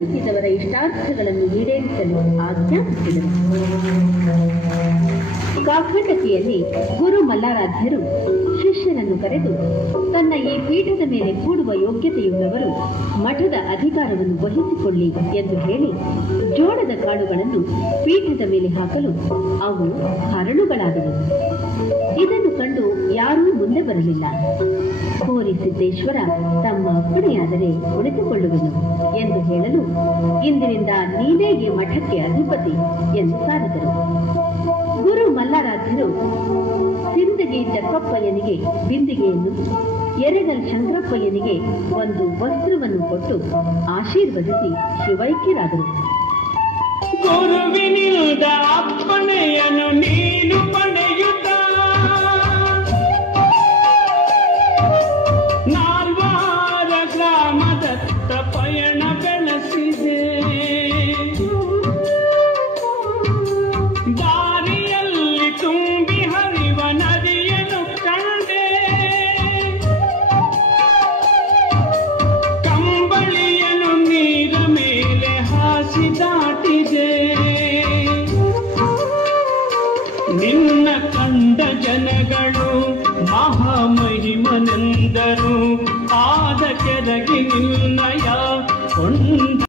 ಿದವರ ಇಷ್ಟಾರ್ಥಗಳನ್ನು ಈಡೇರಿಸಲು ಆಜ್ಞಾಪಿಸಿದರು. ಕಾಕಟಕಿಯಲ್ಲಿ ಗುರು ಮಲ್ಲಾರಾಧ್ಯರು ಶಿಷ್ಯನನ್ನು ಕರೆದು ತನ್ನ ಈ ಪೀಠದ ಮೇಲೆ ಕೂಡುವ ಯೋಗ್ಯತೆಯುಳ್ಳವರು ಮಠದ ಅಧಿಕಾರವನ್ನು ವಹಿಸಿಕೊಳ್ಳಿ ಎಂದು ಹೇಳಿ ಜೋಳದ ಕಾಳುಗಳನ್ನು ಪೀಠದ ಮೇಲೆ ಹಾಕಲು ಅವು ಹರಳುಗಳಾದವು. ಇದನ್ನು ಕಂಡು ಯಾರೂ ಮುಂದೆ ಬರಲಿಲ್ಲ. ಕೋರಿ ಸಿದ್ದೇಶ್ವರ ತಮ್ಮ ಅಪ್ಪಣೆಯಾದರೆ ಕುಳಿತುಕೊಳ್ಳುವೆನು ಎಂದು ಹೇಳಲು ಇಂದಿನಿಂದ ನೀನೇ ಈ ಮಠಕ್ಕೆ ಅಧಿಪತಿ ಎಂದು ಸಾರಿದರು. ಗುರು ಮಲ್ಲಾರಾಧ್ಯರು ಸಿಂದಗಿ ಚಕ್ಕಪ್ಪಯ್ಯನಿಗೆ ಬಿಂದಿಗೆಯನ್ನು, ಎರೆಗಲ್ ಶಂಕರಪ್ಪಯ್ಯನಿಗೆ ಒಂದು ವಸ್ತ್ರವನ್ನು ಕೊಟ್ಟು ಆಶೀರ್ವದಿಸಿ ಶಿವೈಕ್ಯರಾದರು. ಗುರುವಿನಿಂದ ಅಪ್ಪಣೆಯನ್ನು ನೀನು ಪಡೆಯುತ್ತ ನಾಲ್ವಾರ ಗ್ರಾಮದತ್ತ ಪಯಣ ಬೆಳೆಸಿದೆ. ದಾರಿಯಲ್ಲಿ ತುಂಬಿ ಹರಿವ ನದಿಯನ್ನು ಕಂಡೆ, ಕಂಬಳಿಯನ್ನು ನೀರ ಮೇಲೆ ಹಾಸಿ ದಾಟಿದೆ. ನಿನ್ನ ಕಂಡ ಜನಗಳು ಮಹಾಮಹಿಮನೆಂದರು, ಆದ ಕೆರಗಿ ನಿನ್ನಯ ಕೊಂಡ